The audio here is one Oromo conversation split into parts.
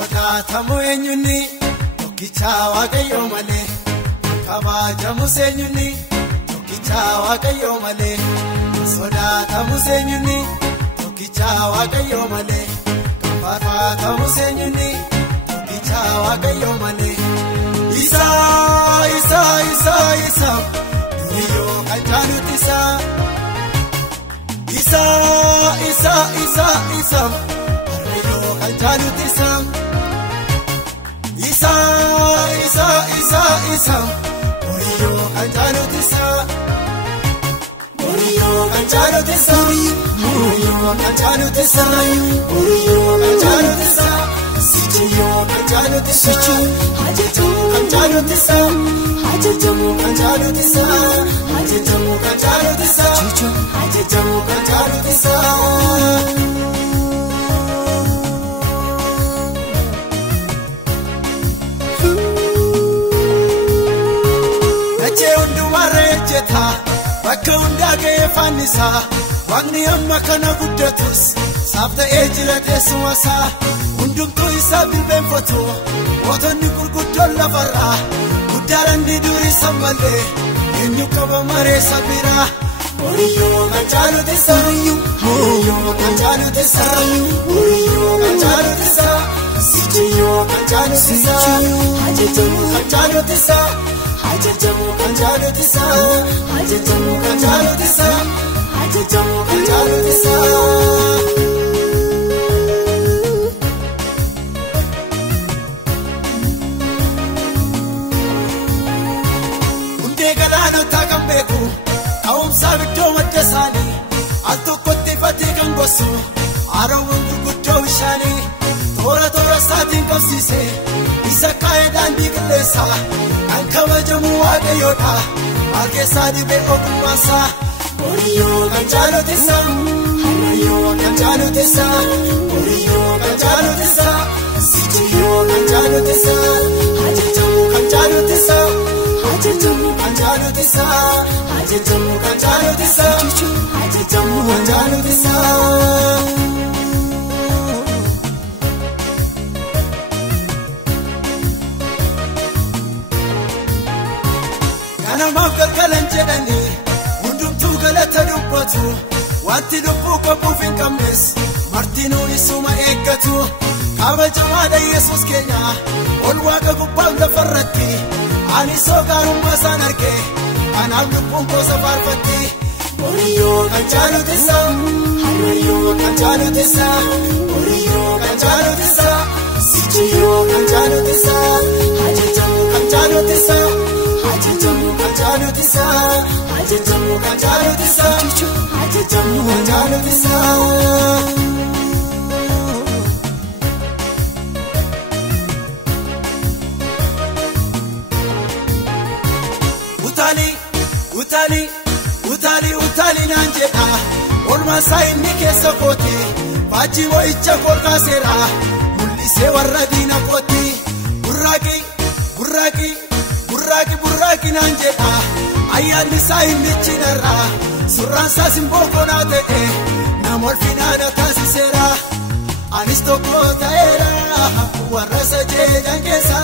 sodaatamu eenyuuni tokkicha waaqayyo malee kabajamu eenyuuni tokkicha waaqayyo malee sodaatamu eenyuuni tokkicha waaqayyo malee kabajamu eenyuuni tokkicha waaqayyo malee isa yo kanjanutisa isa yo kanjanutisa isa yo kanjanutisa yo kanjanutisa yo kanjanutisa yo kanjanutisa yo kanjanutisa hajajamu kanjanutisa hajajamu kanjanutisa hajajamu kanjanutisa hajajamu kanjanutisa nache undumarejeta bakka hundage fanisa waqni amma kana guddatus sabta ejirate suwasa hundumtu isa bilbenfoto wotonni gurguddoon lafarra guddaran diduri sammale eenyu qaba maree sabira oriyo kanjanutisa oriyo kanjanutisa oriyo kanjanutisa sichiyo kanjanutisa hajajamu kanjanutisa hajajamu kanjanutisa hajajamu kanjanutisa hajajamu kanjanutisa takambeku kaumsa bitto madasani atokotti fatikan gosu arawun gurguddo shani tora satin kafsise isa kaidan diklesa an kawajamu waaqayyoda akesa dibe ogumasa oriyo kanjanutisa harayo kanjanutisa oriyo kanjanutisa sichiyo kanjanutisa hajajamu kanjanutisa hajajamu kanjanutisa hajajamu kanjanutisa hajajamu kanjanutisa kana mafkalkalan jedhani hundumtu galata dubbatu wanti lubbu qabuuf hin qabnes martinuu isuma eeggatu kabajamaadha Yesuus keenya ol waaqa gubbaan lafarratti ani sogaarummaa isaan arge kanaaf lubbuun koo safaarfatti oriyo kanjanutisa harayo kanjanutisa oriyo kanjanutisa sichiyo kanjanutisa hajajamu kanjanutisa hajajamu kanjanutisa hajajamu kanjanutisa hajajamu kanjanutisa utali nanjeda olma saini kesa koti baji wo icha kolka sera mulise warra dina koti burraki nanjeda ayani saini chinara surransa simboko na te namol finana tasisera anisto kota era warra saje jangesa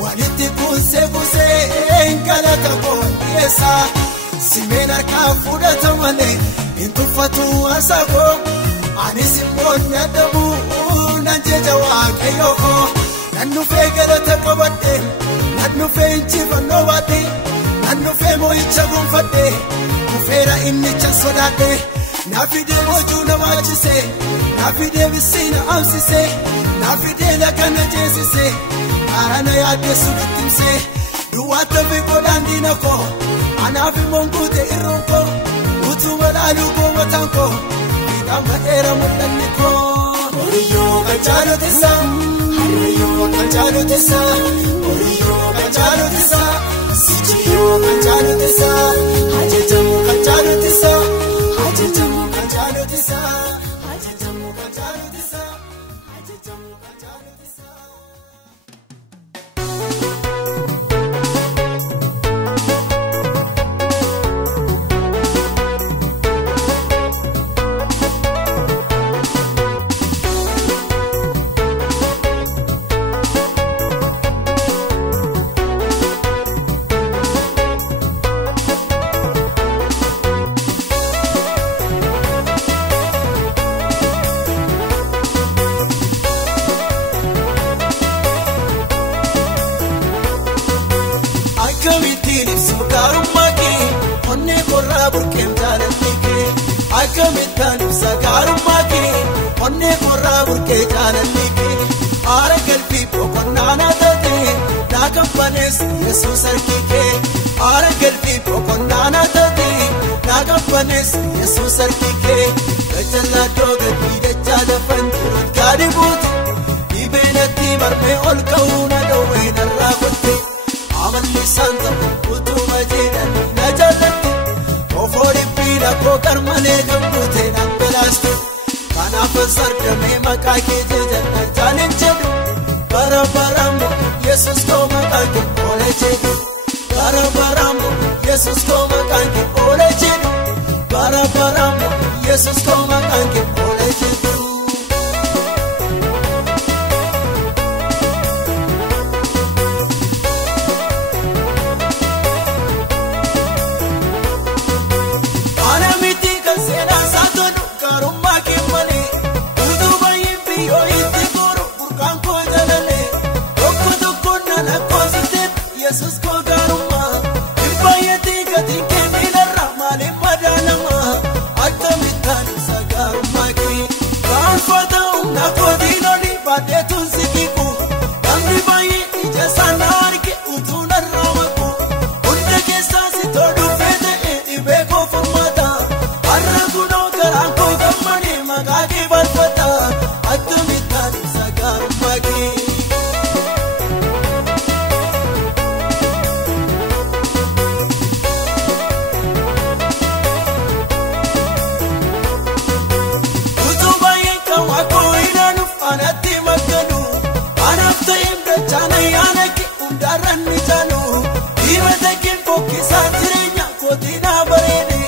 waniti kuse engalata ko yesa simena kafuda tamane intufatu asago anisimbon adamu nanjeja waaqayyoko nannu fegala takabade nannu fenchifa nobade nannu femo ichagunfade kufera innicha sodade nafide mojuna wachise nafide bisina amsise nafide lakana jesise arana yade subitimse duwata vikodandinako anafi mongute irunko utumalalu gomatanko itamba era mudaniko oriyo kanjanutisa harayo kanjanutisa oriyo kanjanutisa sichiyo kanjanutisa hajajamu kanjanutisa hajajamu kanjanutisa hajajamu kanjanutisa hajajamu kanjanutisa Akkamitaan ibsa gaarummaa kee onnee korraa burqee jaalalli kee aara galbii boqonnaa na taate naa qabbanees Yesuus harki kee aara galbii boqonnaa na taate naa qabbanees Yesuus harki kee gajjallaadoo gadii dachaa lafan jiruut gaadhi buute dhibeenatti marmee ol ka'uu na dhowwee narraa qotte amalli isaan ta'u utuma jedhanii na jaallatte ofoo dhibbiidha koo garmalee gambuutee naan belaaste kanaaf sardamee maqaa kee jejanna jaaleen jedhu bara baraammoo Yesuus koo maqaan kee oole jedhu bara baraammoo Yesuus koo maqaan kee oole jedhu bara baraammoo Yesuus koo maqaan kee oole jedhu. Yesuus koo gaarummaa hin baay'atee gatiin kee miilarraa maaliif madaalamaa akkamitaan ibsa gaarummaa kee gaanfata humna kootiin olii baadheetuun si kiiku namni baay'ee ija sana arge utuu narraa maqu hunda keessaa si toluu feetee dhibee koo furmaata har'a kunoo garaan koo gammadee maqaa kee balfata akkamitaan ibsa gaarummaa kee. Undarranni jaanu dhiibata keefoo keessaa jireenya kootiin bareede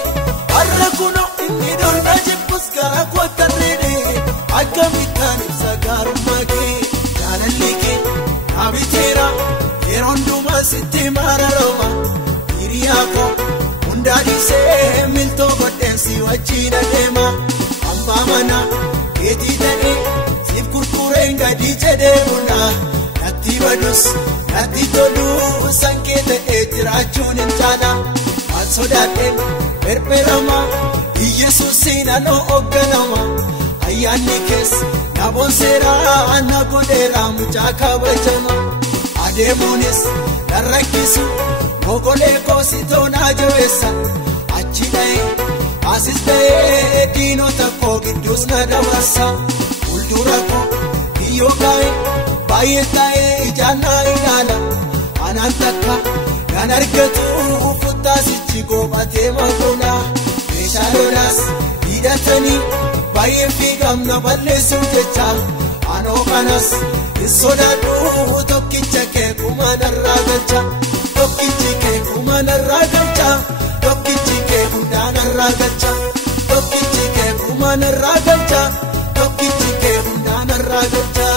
har'a kunoo inni dolma jibbus gara kootarreede akkamitaan ibsa gaarummaa kee jaalalli kee naabiteera yeroo hundumaa sitti mararooma hiriyaa koo hundaa dhiisee miltoo godheensi wajjin adeema hambaa mana keetii ta'ee siif gurgureen gadi jedhee buna natti badus. Natti toluu sankee ta'ee jiraachuun hin jaala maal sodaadheen perperama Yesuusiin anoo hoogganama ayyaanni keessa na boonseeraa na godheeraa mucaa kabajama adeemuunis na rakkisu mogolee koositoo na jabeessa achi dha'ee asis ta'ee diinota koo gidduus na dabarsa fuuldura koo biyyoo kaa'ee. Baay'ee ta'ee ijaan na ilaala anaan takka kan argatu futtaasichi goobatee makoona meeshaa lolaas hidhatanii baay'ee fiigamna balleessuuf jecha anoo kanas hin sodaadhu tokkicha kee kuma narraa galcha tokkichi kee kuma narraa galcha tokkichi kee hundaa narraa galcha tokkichi kee kuma narraa galcha tokkichi kee hundaa narraa galcha.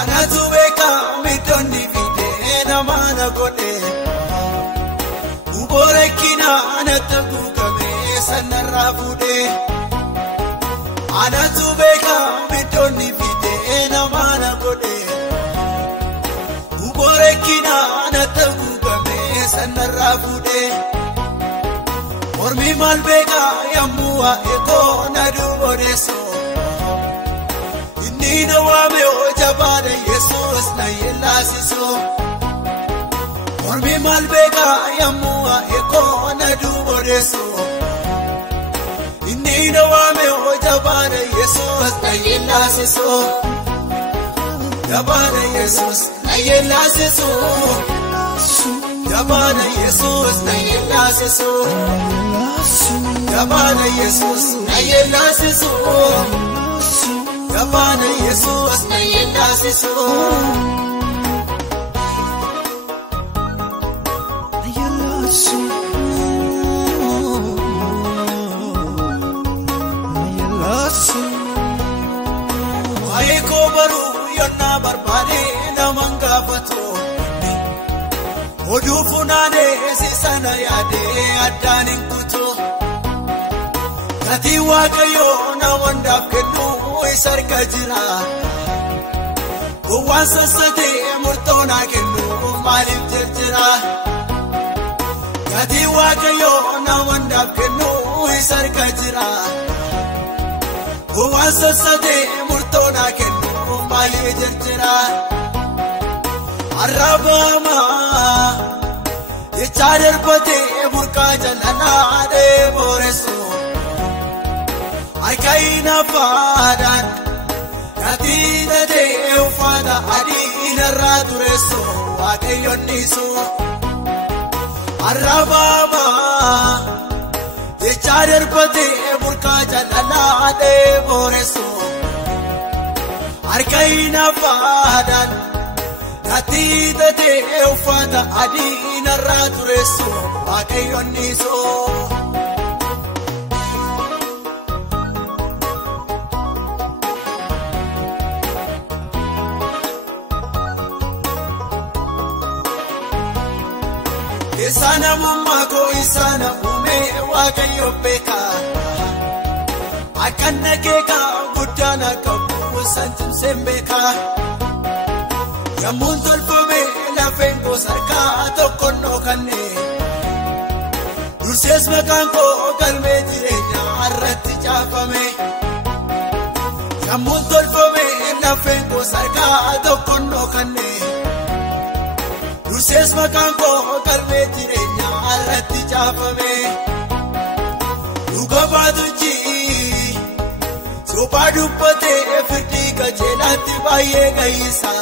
Anatu beeka middoonni fidee namaana godhe Ubore kina anatu kukamee sanarraa fuudhee Anatu beeka middoonni fidee namaana godhe Ubore kina anatu kukamee sanarraa fuudhee Mormi maal beeka yammuu waa'ee koo na dubodeessu Nina wame ojabane Yesus na yelasiso Mormi malbeka yamua eko na dubodeso Inina wame o jabana Jesus na yelasiso. Jabana Jesus na yelasiso. Jabana Jesus na yelasiso. Jabana Jesus na yelasiso. Jabana Jesus na yelasiso. Aiko baru yonna barbade namanga fato. Odu funane sisana yade adanin kuto. Kati wakayo na wanda kenu isarka jira. Uwansa sate murtona kenu malif jira. Kati wakayo na wanda kenu isarka jira. Uwansa sate murtona kenu malif jira. Arabama Ichadar pate burka jalana de boreso. Aikaina fadan Katina de ufada adina radureso. Akayoniso Arabama Ichadar pate burka jalana de boreso. Aikaina fadan Katida de ufada adina radureso. Akayoniso Isana mama ko isana ume wakayo peka. Akanna keka gudana kabu sanjum sembeka. Yamun tolfame la fengo sarka tokono kanne. Durses makanko kalme jirenya arratti chafame. Yamun tolfame la fengo sarka tokono kanne. Durses makanko kalme jirenya arratti chafame. Duga baduchi sopa dubbate firdi kajelatti baye gaisa.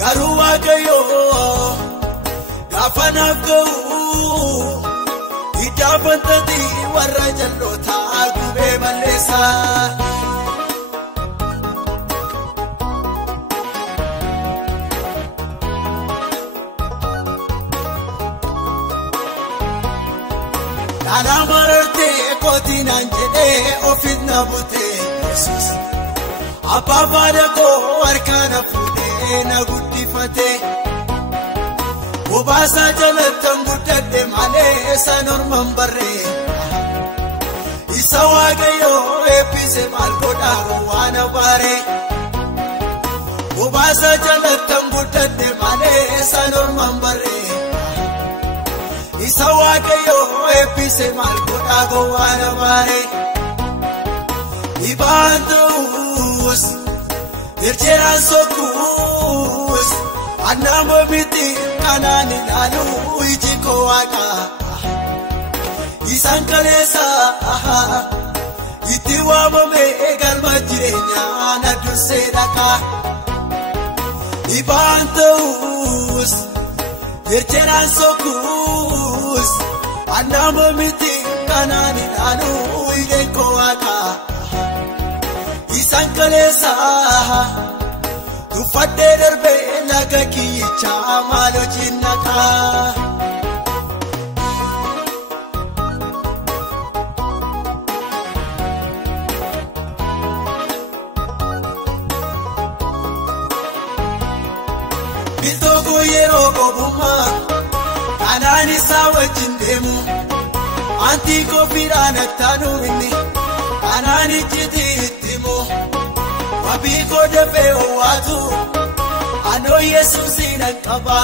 Garu wakayo gafanaf gau idabantati warra jallota gube malesa. Nana mararte kotina njede ofit nabute Jesus. Apa pada ko arkana fude na guddifate. Obasa jalatam guddade male sanor mambarre. Isa wagayo epise mal goda wana bare. Obasa jalatam guddade male sanor mambarre. Isa wagayo epise mal goda wana bare. Ibandus Irjera sokus Anamo biti kanani lalu ijiko waka. Isan kalesa itiwa mame galma jirenya na dusedaka. Ibantus Irjera sokus Anamo biti kanani lalu ijiko waka. Isan kalesa Tufade darbe naga kicha malo jinnaka. Bitogo yero gobuma kanani sawa jindemu. Anti ko pirana tanu inni kanani jiditimu. Wabiko depe watu ano Jesus inakaba.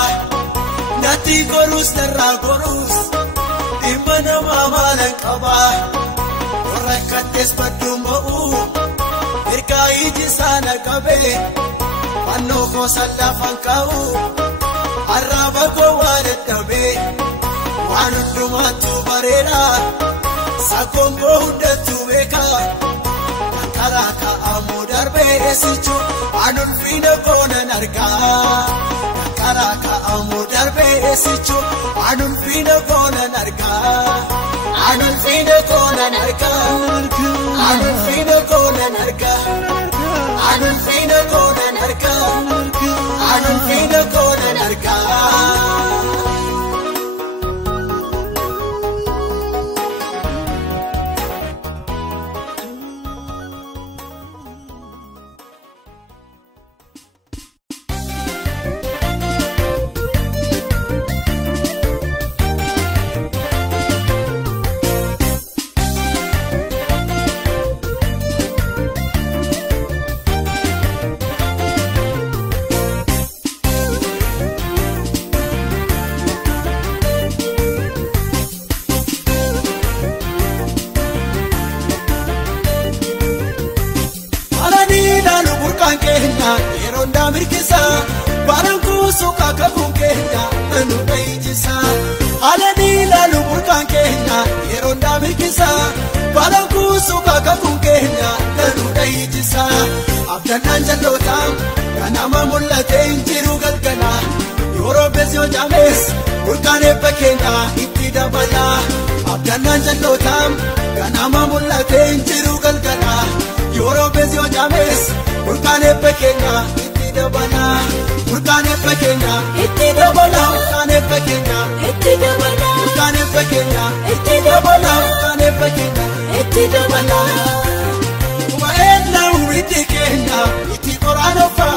Nati korus narra korus imana mama nakaba. Orakates padumo irkai jisana kabe. Pano ko salafan kau araba ko waretabe. Wanu dumatu barera Akongo hundatu beka Karaka amu darbe esichu Anun fina kona narga Karaka amu darbe esichu Anun fina kona narga Anun fina kona narga Anun fina kona narga Anun fina kona narga Anun fina kona narga Yeronda mirkisa baranku suka kabun kenya anu bayjisa alani lalu burkan kenya yeronda mirkisa baranku suka kabun kenya anu bayjisa abdanan jallota kanama mullate injiru galgala yoro bezyo james burkane pakenya ittida bala abdanan jallota kanama mullate injiru galgala yoro bezyo james Burkane pekenya ittida bala Burkane pekenya ittida bala Burkane pekenya ittida bala Burkane pekenya ittida bala Burkane pekenya ittida bala Kuma ena uriti kenya iti korano fa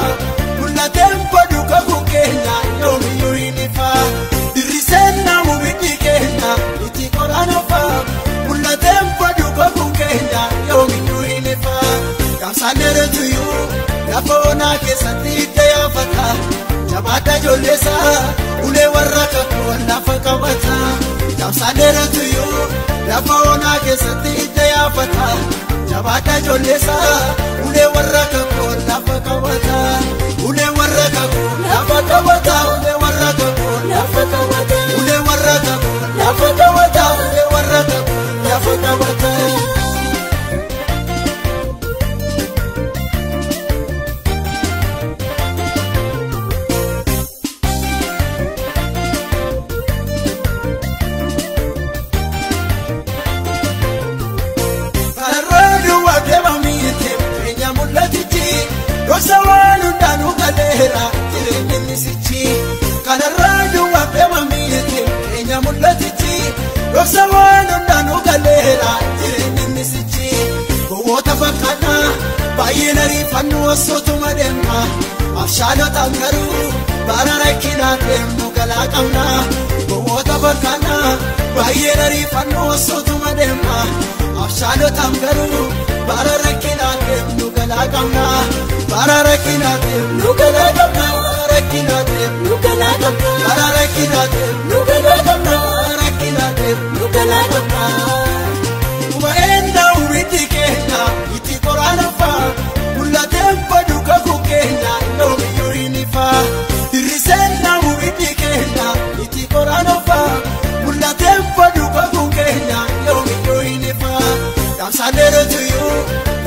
Kula tempo duka kukenya yomi yuhinifa Dirisena uriti kenya iti korano fa Kula tempo duka kukenya yomi yuhinifa Kamsanere to you Yapona kesati ya fata Jabata jolesa Ule waraka kwa nafaka wata Kamsanere to you Yapona kesati ya fata Jabata jolesa Ule waraka kwa nafaka wata Ule waraka kwa nafaka wata Ule waraka kwa nafaka wata Ule waraka kwa nafaka wata Ule waraka kwa nafaka wata Rosawalu danu galera tireni misichi Kanaradu wapema miyete Kenya mulatichi Rosawalu danu galera tireni misichi Kowota fakana Bayena rifanu wasotu mademma Afshalo tangaru Barara kina temu galakamna Kowota fakana Bayena rifanu wasotu mademma Afshalo tangaru Barara kina temu galakamna Bararakinaate nukalagamna bararakinaate nukalagamna bararakinaate nukalagamna bararakinaate nukalagamna Kuma enda uriti kenya iti korana fa Kula tempo duka kukenya yomi yuhinifa Dirisena uriti kenya iti korana fa Kula tempo duka kukenya yomi yuhinifa Kamsanere to you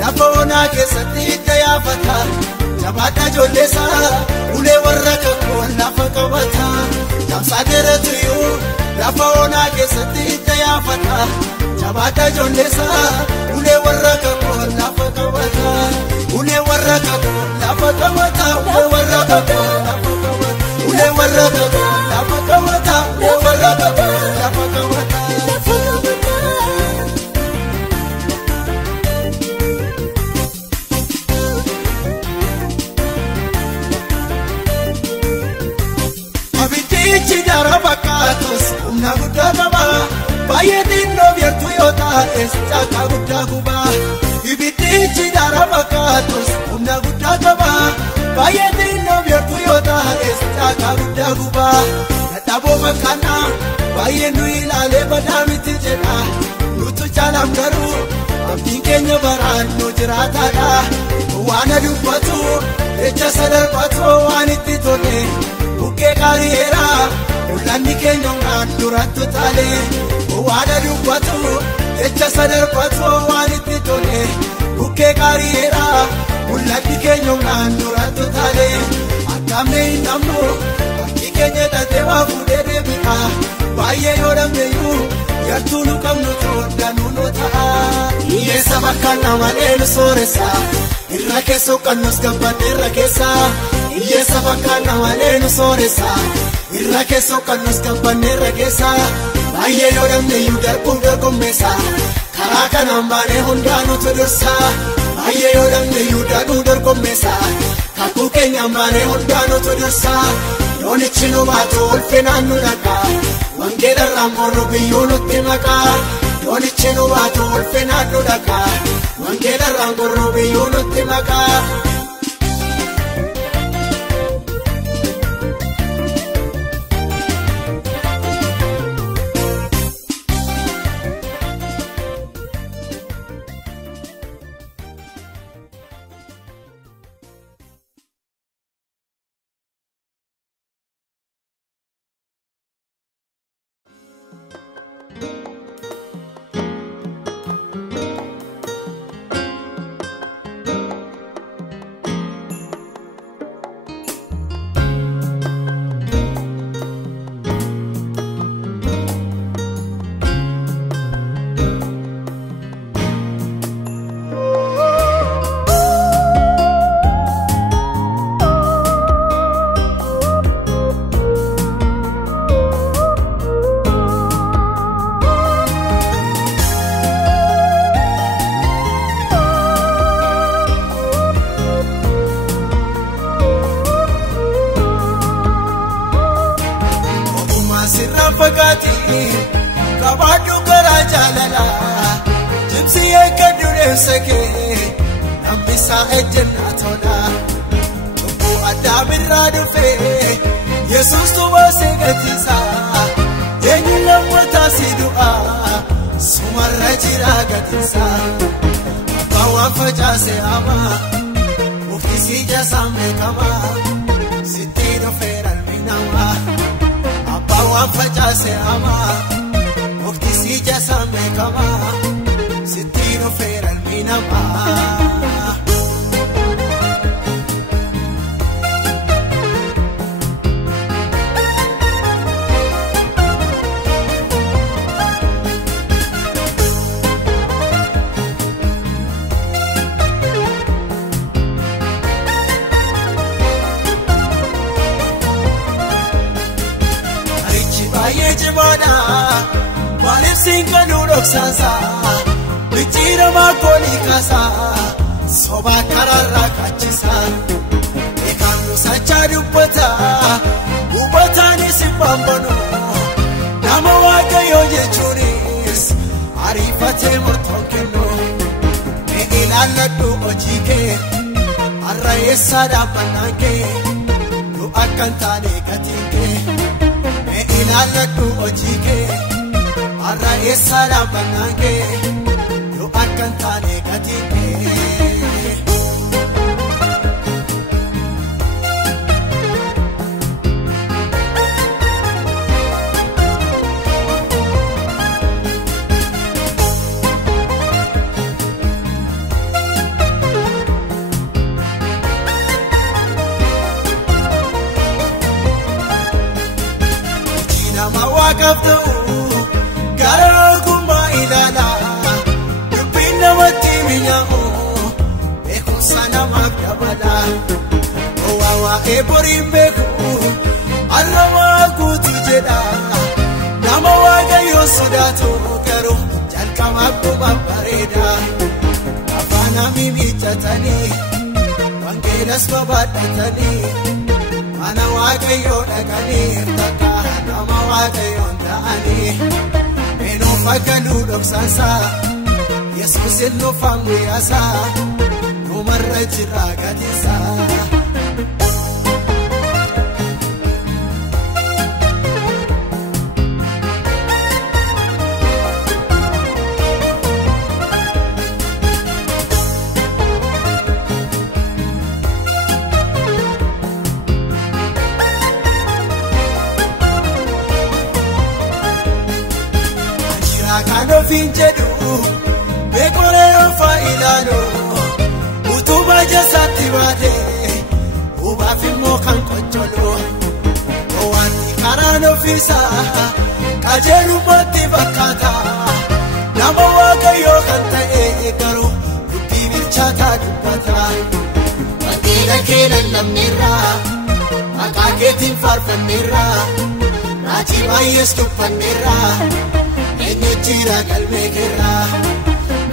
Yapona kesati ya fata Jabata jolesa Ule waraka kwa nafaka wata Kamsadere to you Yapona kesati ya fata Jabata jolesa Ule waraka kwa nafaka wata Ule waraka kwa nafaka wata Ule waraka kwa nafaka wata Ule waraka kwa nafaka wata Ule waraka kwa nafaka wata Abitichi darabakatus Umna gudda gaba Bayetin no viertu yota Chaka gudda guba Ibitichi darabakatus Umna gudda gaba Bayetin no viertu yota Chaka gudda guba Natabo bakana Bayenu ilale badamiti jena Nutu chalam garu Abdin kenya baran no jirata da Wana dubbatu Echa sadar patu waniti tole Buke kariera Ulani kenya ngan duratu tale Wana dubbatu jecha sadarbatoo waan itti tole bukkee qaariidha mul'atti keenya humnaan durattu taale akkamne hin dhabnu bakki keenya dhatee waa fuudhee deebi'a baay'ee yoo dhabneyyuu yartuu nu qabnu tooddanuu nu ta'a hiyyeessa bakkaan namalee nu sooressa irra keessoo qannus gabbadhe irra keessa hiyyeessa bakkaan namalee nu sooressa irra keessoo qannus gabbadhe irra keessa baay'ee yoo dhabneyyuu darbuun dorgommeessa karaa kanaan baanee hundaanutu dursa baay'ee yoo dhabneyyuu daadhuu dorgommeessa kakuu keenyaan baanee hundaanutu dursa yoonichi nu baatu ulfinaan nu dhaqa wangeelarraan morru biyyuu nutti maqaa yoonichi nu baatu ulfinaan nu dhaqa wangeelarraan morru biyyuu nutti maqaa. Kabadu gara jalala jimsi ekadu neseke nambisa ejena tola tubu adamira dufe Jesus tuwa segatisa yenyu lamata sidua sumarra jira gatisa bawa fajase ama muftisi jasame kama sitino feral minawa bawa fajase ama muftisi jasame kama sitino feral minawa Singa nurok sasa, bichira makoli kasa, soba karara kachisa. Ekanu sacha dupata, ubata ni simpambano. Nama waka yoje churis, arifate motonkeno. Me ilala du ojike, arraesa da pananke, du akantane katinke. Me ilala du ojike. Arra esa la banange, yo akantane katike. China mawakaftu. Garaguma ilala, dubina mati minyao, eko sana magdabala. Owawa eborimbeku, alama kutujeda. Nama waga yosudato garo, jalkama kuma pareda. Afana mimi chatani, wangelas babadatani. Mana waga yodagani, taka nama waga yondani. No fakalu doksansa Jesus no famwe asa no marajira gadisa Kano finjedu ilaalo utubaa jasaatti baatee ubaaf immoo kan qocholoo wanti karaan ofiisaa qajeelummaatti fakkaata nama waaqayyoo kan ta'e garuu dubbii bilchaataa dubbata wantiina kee lallabneerraa maqaa keetiin faarfanneerraa raajii baay'ees dubbanneerraa eenyu jira galmee keerraa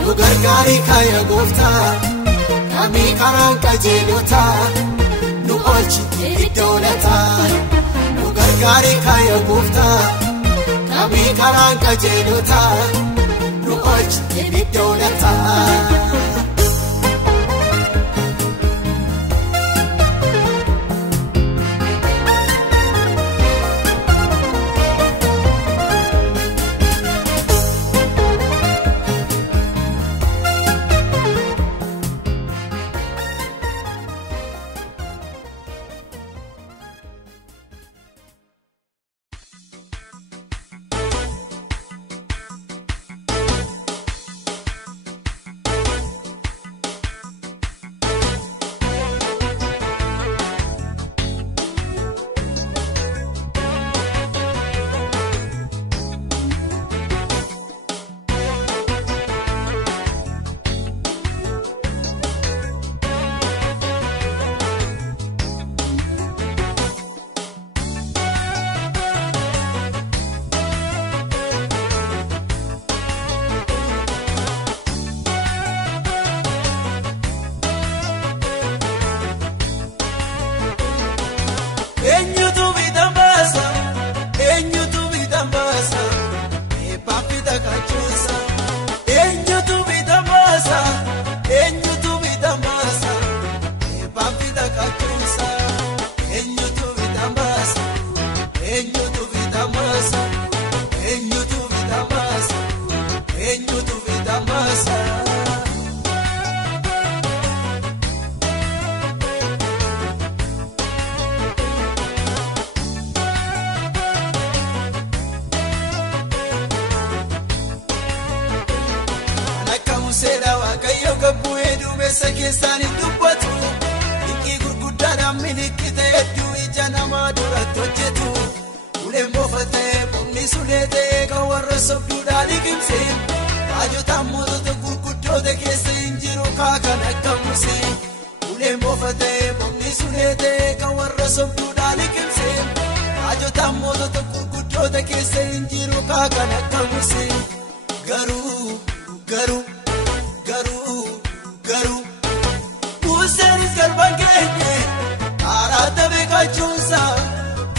nu gargaarii kaaya gooftaa kamii karaan qajeelotaa nu oolchi iddoo lataa nu gargaarii kaaya gooftaa kamii karaan qajeelotaa nu oolchi iddoo lataa. Keessaan dubbatu dhiqii gurguddaadhaan milikkite hedduu ija namaa duratti hojjetu uleen boofatee boomni sulee ta'ee kan warra sobduudhaan liqimse raajotaan mootota gurguddoota keessa hin jiru kaakan akka Musee uleen boofatee boomni sulee ta'ee kan warra sobduudhaan liqimse raajotaan mootota gurguddoota keessa hin jiru kaakan akka Musee garuu Museenis galbaan keenye kaaraata beekachuunsa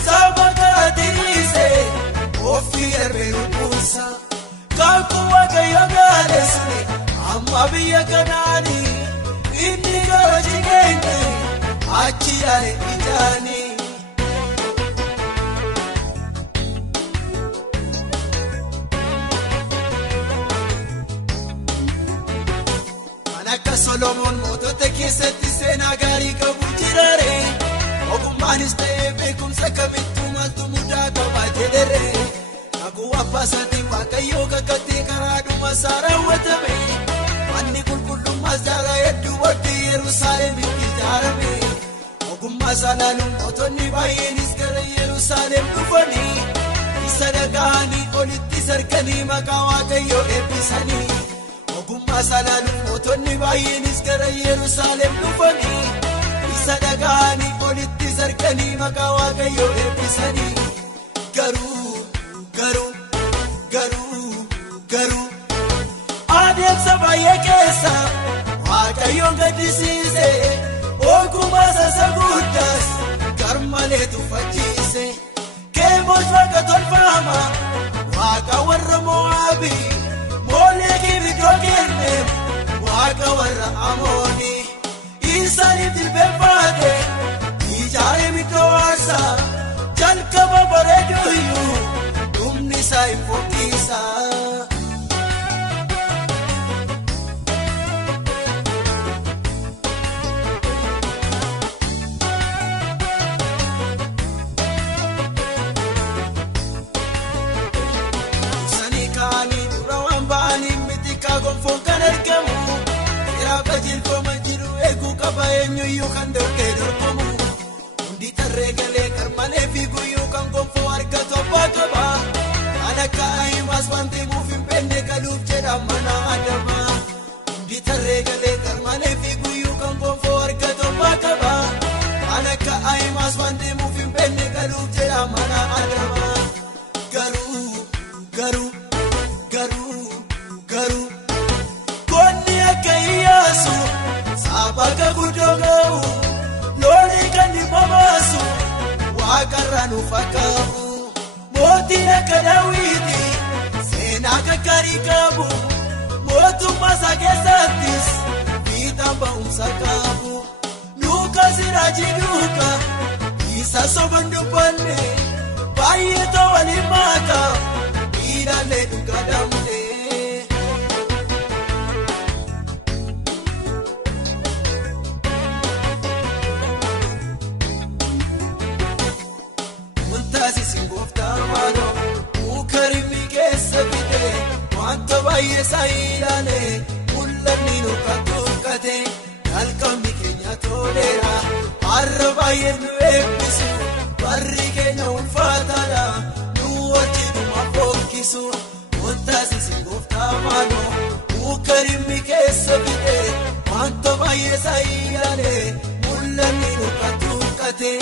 sabaata atirise ofii erbeeru buusa kaakuu waaqayyo gaadheessine amma biyya kanaani inni gara jigeenye achi yaale ijaani. Akka Solomoon mootota keessatti seenaa gaarii qabu jiraare ogummaanis ta'ee beekumsa kamittuu maaltu mudaa qaba jedhere kakuu abbaa isaatiin waaqayyoo kakatee karaadhuma isaa raawwatame manni qulqullummaas jaalaa hedduu booddee Yerusaalemitti ijaarame ogummaa isaa laaluun mootonni baay'eenis gara Yerusaalem dhufanii isa dhaga'anii olitti sarkanii maqaa waaqayyoo eebbisanii. Ogummaa salaaluun mootonni baay'eenis gara Yerusaalem dhufanii isa dhaga'anii olitti sarkanii maqaa waaqayyoo eebbisanii garuu adeemsa baay'ee keessa waaqayyoon gaddisiise ogummaa isa guddaas garmalee tuffachiise keeboos waaqa tolfama waaqa warra Mo'aabii. Moolee biddoo kenne waaqa warra Amoonii isaaniif dilbeeffaate ijaaree biddoo aarsaa jalqaba bareeduyyuu dhumni isaa hin fokkiisa. qaba eenyuyyuu kan dorgee dorgomu hundi tarree galee qarmalee fiiguyyuu kan gonfoo argatu abbaa qaba kan akka ahimaas wanti muuf hin beekne galuuf jedha mana adama hundi tarree galee qarmalee fiiguyyuu kan gonfoo argatu abbaa qaba kan akka ahimaas wanti muuf hin beekne galuuf jedha mana adama garuu konni akka iyaasu saabaka guddooga'u loonii kan dhibamaasu waaqarra nuuf akkaabu mootiin akka daawwiti seenaa kakkarii qabu mootummaa isaa keessattis fiixaan ba'umsa qabu nuuka siraajii duuka isa soban dubbanne baay'ee ta'anii maaka miidhalee dhuga damne. Wanta baay'ee saayidhaane mul'anni nurka tukkate halkamni keenya toleera har'a baay'ee nu eebbisu barri keenya ulfaataadha nu wajjinuma fokkisu wanta sisin gooftaa maaloo mukarimmi keessa fide wanta baay'ee saayidhaane mul'anni nurka tukkate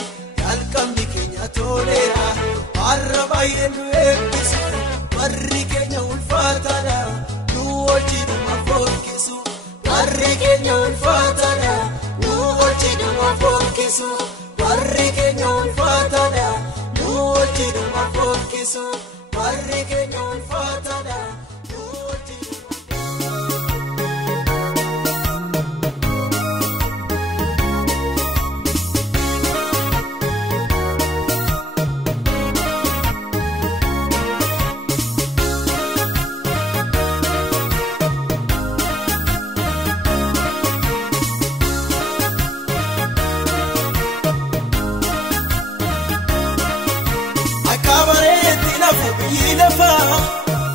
halkamni keenya toleera har'a baay'ee nu eebbisu. Barri keenya ulfaataadha nu wajjinuma fokkisu barri keenya ulfaataadha nu wajjinuma fokkisu barri keenya ulfaataadha nu wajjinuma fokkisu barri keenya ulfaataadha nu wajjinuma.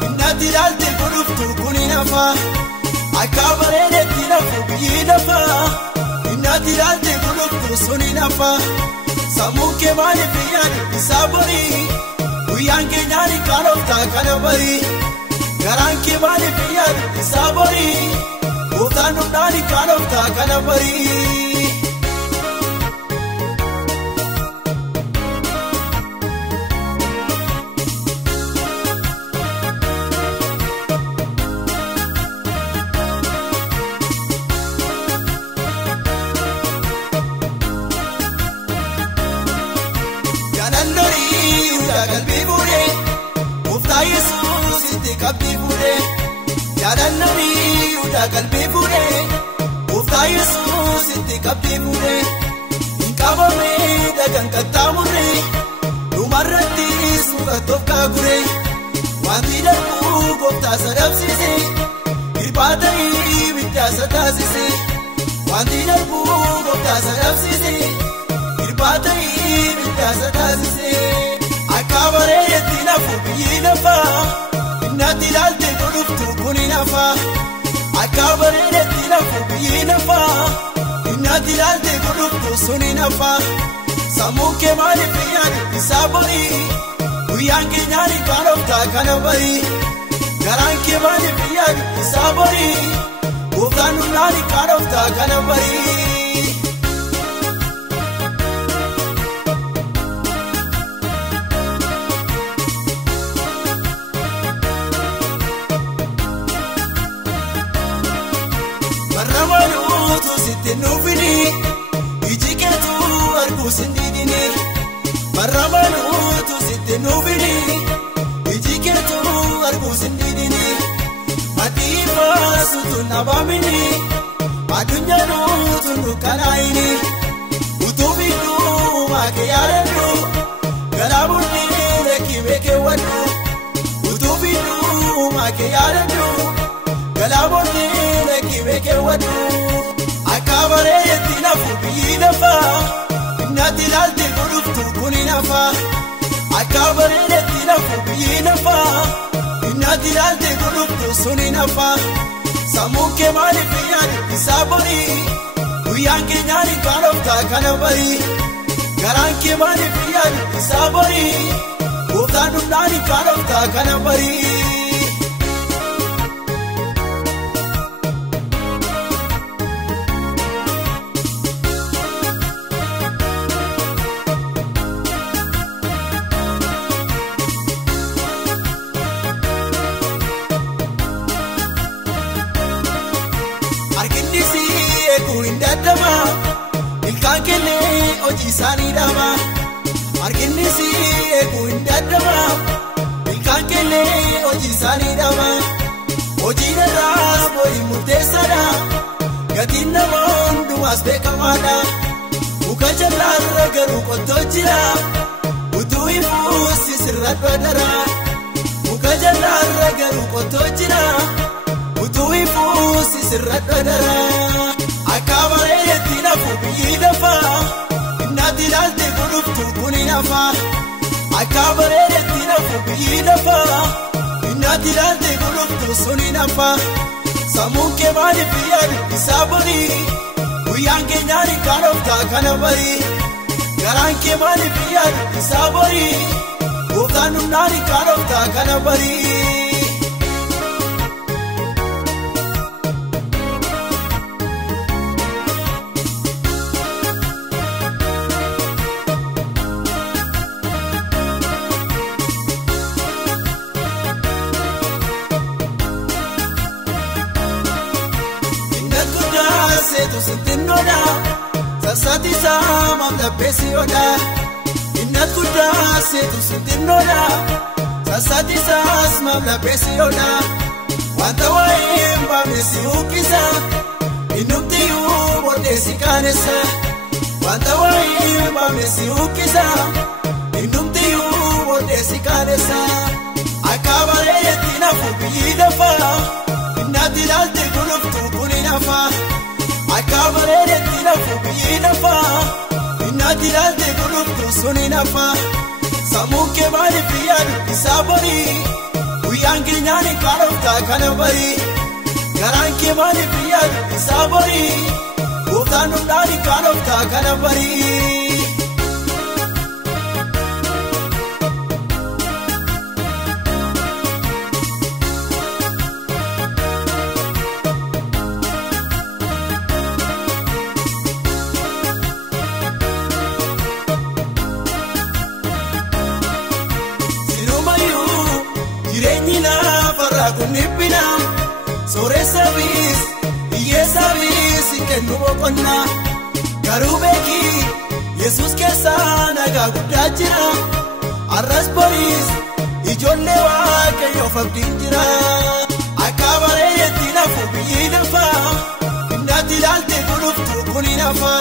Innati laalte godhuftu kuni nafa akka bareedetti nafu biyyi nafa innati laalte godhuftu suni nafa sammuu kee maaliif yaadu isaa borii guyyaan keenyaan kaanoftaa kana barii garaan kee maaliif yaadu isaa borii gooftaan dhumnaan kaanoftaa kana barii. Yaadannoo udaa qalbii fuudhee gooftaa Yesuus itti qabdii fuudhee hin qabame dhagaan qaxxaamurree dhumarrattis muka tokkaa guree wanti darbuu gooftaa sadabsiise irbaata ibiddaasa taasise wanti darbuu gooftaa sadabsiise irbaata ibiddaasa taasise akka bareedetti nafu biyyi nafaa. Innati laalte godhuftu kuni nafa akka bareedetti nafu biyyi nafa innati laalte godhuftu suni nafa sammuu kee maaliif yaadu isaa borii guyyaan keenyaan kaanoftaa kana barii garaan kee maaliif yaadu isaa borii gooftaan dhumnaan kaanoftaa kana barii. Nufini ijikeetu arguu sindidini maramanuutu sitte nufini ijikeetu arguu sindidini madiifaasutu nabamini adunyaanuutu nukanaayini utubiiduu maakee yaadadhu galaabuuni rekkibee keewwadhu utubiiduu maakee yaadadhu galaabuuni rekkibee keewwadhu. Akka bareedetti nafu biyyi nafa innati laalte godhuftu kuni nafa akka bareedetti nafu biyyi nafa innati laalte godhuftu suni nafa sammuu kee maaliif yaadu isaa borii guyyaan keenyaan kaanoftaa kana barii garaan kee maaliif yaadu isaa borii gooftaan hundaan kaanoftaa kana barii. Ilkaan keellee hojii isaanii dhaaba arginisi eeguu hin dadhaba ilkaan keellee hojii isaanii dhaaba hojiin irraa boo'ii murteessaadha gatiin nama hundumaas beekamaadha muka jallaarra garuu qottoo jira utuu ifuus sirra dhodara muka jallaarra garuu qottoo jira utuu ifuus sirra dhodara. Akka bareedetti nafu biyyi dafaa innatti ilaalte godhuftu kuni nafa. Akka bareedetti nafu biyyi dafaa innatti ilaalte godhuftu suni nafa. Sammuun kee maaliif yaadu isaa borii guyyaan keenyaan kaanoftaa kana barii garaan kee maaliif yaadu isaa borii gooftaan hundaan kaanoftaa kana barii. Sintinoda sasati sama mdapesi oda inat kuda setu sintinoda sasati sama mdapesi oda wanta waimba mesi ukisa inumti ubodesi kanesa wanta waimba mesi ukisa inumti ubodesi kanesa akabare yetina fubi dafa inat ilalte guluftu kuni nafa. Akka bareedetti nafu biyyi nafa innatti ilaalte godhuftu suni nafa. Sammuun kee maaliif yaadu isaa borii guyyaan keenyaan kaanoftaa kana barii garaan kee maaliif yaadu isaa borii gooftaan hundaan kaanoftaa kana barii. Kunipina sore sabis iye sabis kennu bokonna garubeki Jesus kesa naga gudajira arras boris ijolle waaqayyo fabdin jira akabare yetina fubi nafa innati lalte guluftu kuni nafa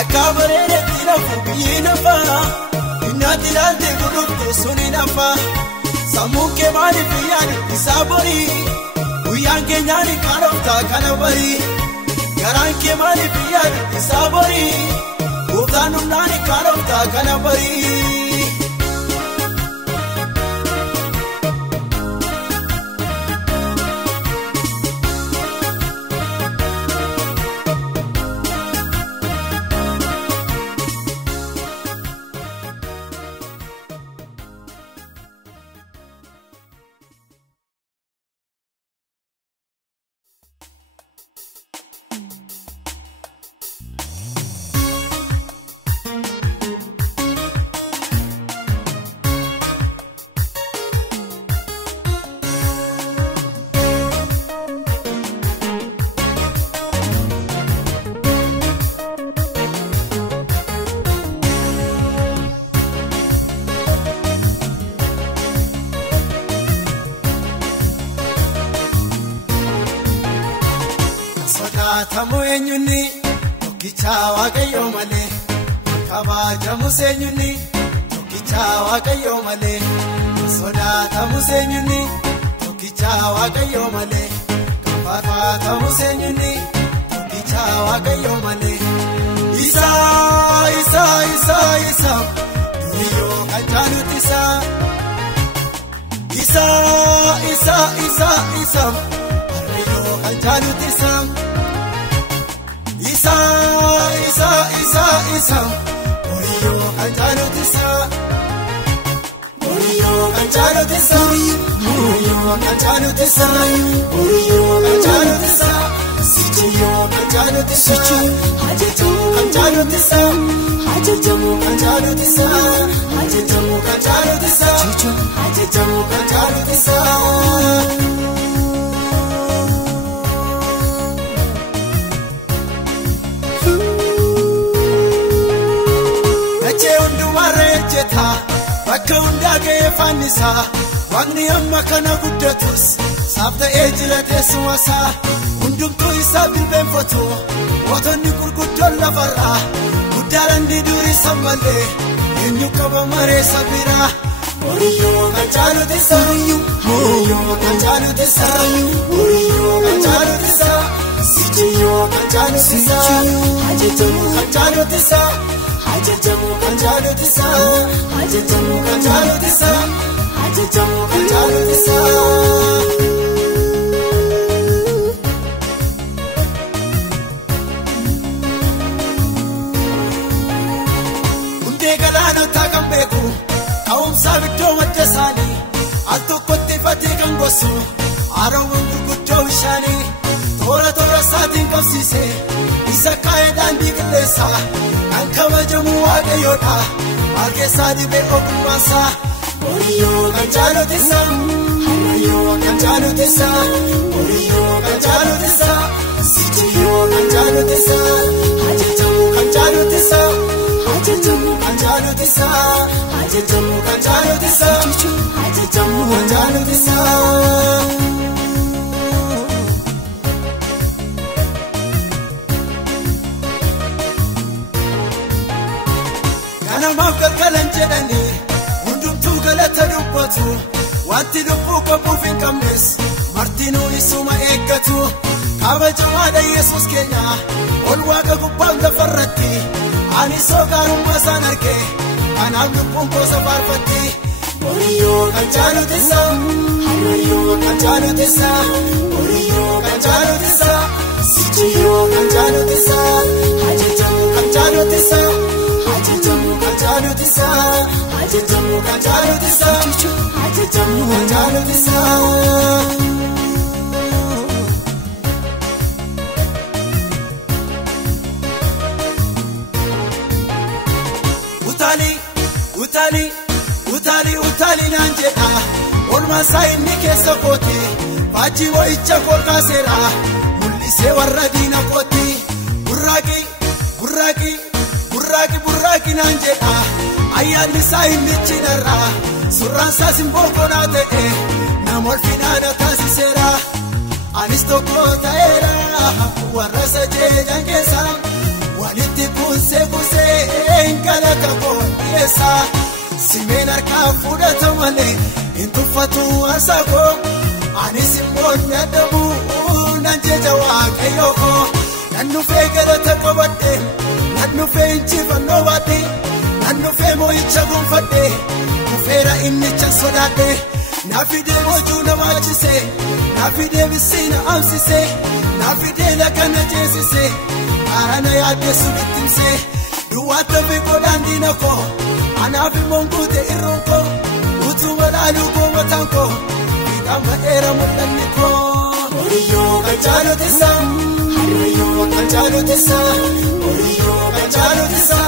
akabare yetina fubi nafa innati lalte guluftu suni nafa. Sammuun kee maaliif yaadu isaa borii guyyaan keenyaan kaanoftaa kana barii garaan kee maaliif yaadu isaa borii gooftaan hundaan kaanoftaa kana barii. Tamu enyuni tokicha waaqayyo male kabajamu senyuni tokicha waaqayyo male soda tamu senyuni tokicha waaqayyo male kabatamu senyuni tokicha waaqayyo male isa isa isa isa duyo kanjanu tisa isa isa isa isa arreyo kanjanu tisa Isa Boriyo kanjanotisa Boriyo kanjanotisa Boriyo kanjanotisa Boriyo kanjanotisa Sichiyo kanjanotisa Hajajamu kanjanotisa Hajajamu kanjanotisa Hajajamu kanjanotisa Hajajamu kanjanotisa Bakka hundaa ga'ee fannisaa Waaqni amma kana guddatus saafta ejjira teessumasaa hundumtuu isaa bilbeenfatu mootonni gurguddoon lafarraa guddaalaan diduurisa malee eenyu qaba mareessa biraa Boriyyoo kan caalutisa Boriyyoo kan caalutisa Boriyyoo kan caalutisa Sichiyyoo kan caalutisa Hajajamu kan caalutisa Hajajamu kan caalutisa Hajajamu kan caalutisa Hajajamu kan caalutisa Hundee galaanota kan beeku Ka'umsaa biddoo madda isaanii Al tokkotti fatee kan gosu Haarawwan gurguddoo bishaanii Toora isaatiin qabsiise Isa kaa'ee daandii qilleessa Kan kabajamu waaqayyoodha Maalkeessaa dhibee ogummaasaa Boriyyoo kan caalutisa Harrayyoo kan caalutisa Boriyyoo kan caalutisa Sichiyyoo kan caalutisa Hajajamu kan caalutisa Hajajamu kan caalutisa Hajajamu kan caalutisa Hajajamu kan caalutisa Namaaf galgalan jedhanii hundumtuu galata dubbatu wanti lubbuu qabuuf hin qabnes martinuu isuma eeggatu kabajamaadha Yesuus keenya ol waaqa gubbaan lafarratti ani sogaarummaa isaan arge kanaaf lubbuun koosa faarfatti Boriyyoo kan caalutisa Harrayyoo kan caalutisa Boriyyoo kan caalutisa Sichiyyoo kan caalutisa Hajajamu kan caalutisa Hajajamu kan caalutisa Hajajamu kan caalutisa Hajajamu kan caalutisa Utali naan jedha olmaasaa inni keessa kooti faajjii wayicha kolkaaseera mul'isee warra diina kooti burraaqi naan jedha ayyaanni isaa inni chinarra surraan isaa simboonaa ta'e nama olfinaana taasiseera anis tokko ta'eera warra sajeejan keessa walitti kuusee galata koo dhiyeessa simeen harkaa fudhata malee hin tuffatu haasakoo anis immoo nadhabu nan jecha waaqayyoo koo nan dhufee galata qabadhe nan dhufee injifannoo baadhe nan dhufee moo'icha gonfadhe dhufeera innicha sodaadhe naa fidee hojuu na baachise naa fidee bissii na amsise naa fidee laga na jeesise karaa na yaaddeessu bittimse duwwaata fi godhaan diina koo anaaf immoo guute irroon koo utuma laaluu goomataan koo fiixaan badheera mul'anni koo Boriyyoo kan caalutisa Harrayyoo kan caalutisa Boriyyoo kan caalutisa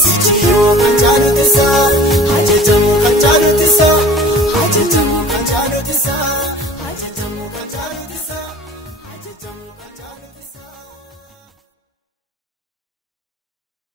Sichiyyoo kan caalutisa Hajajamu kan caalutisa Hajajamu kan caalutisa Hajajamu kan caalutisa Hajajamu kan caalutisa